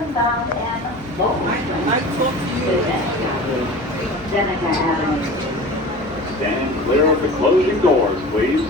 southbound and Lowell Mike talk to you. to Seneca Avenue. Stand clear of the closing doors, please.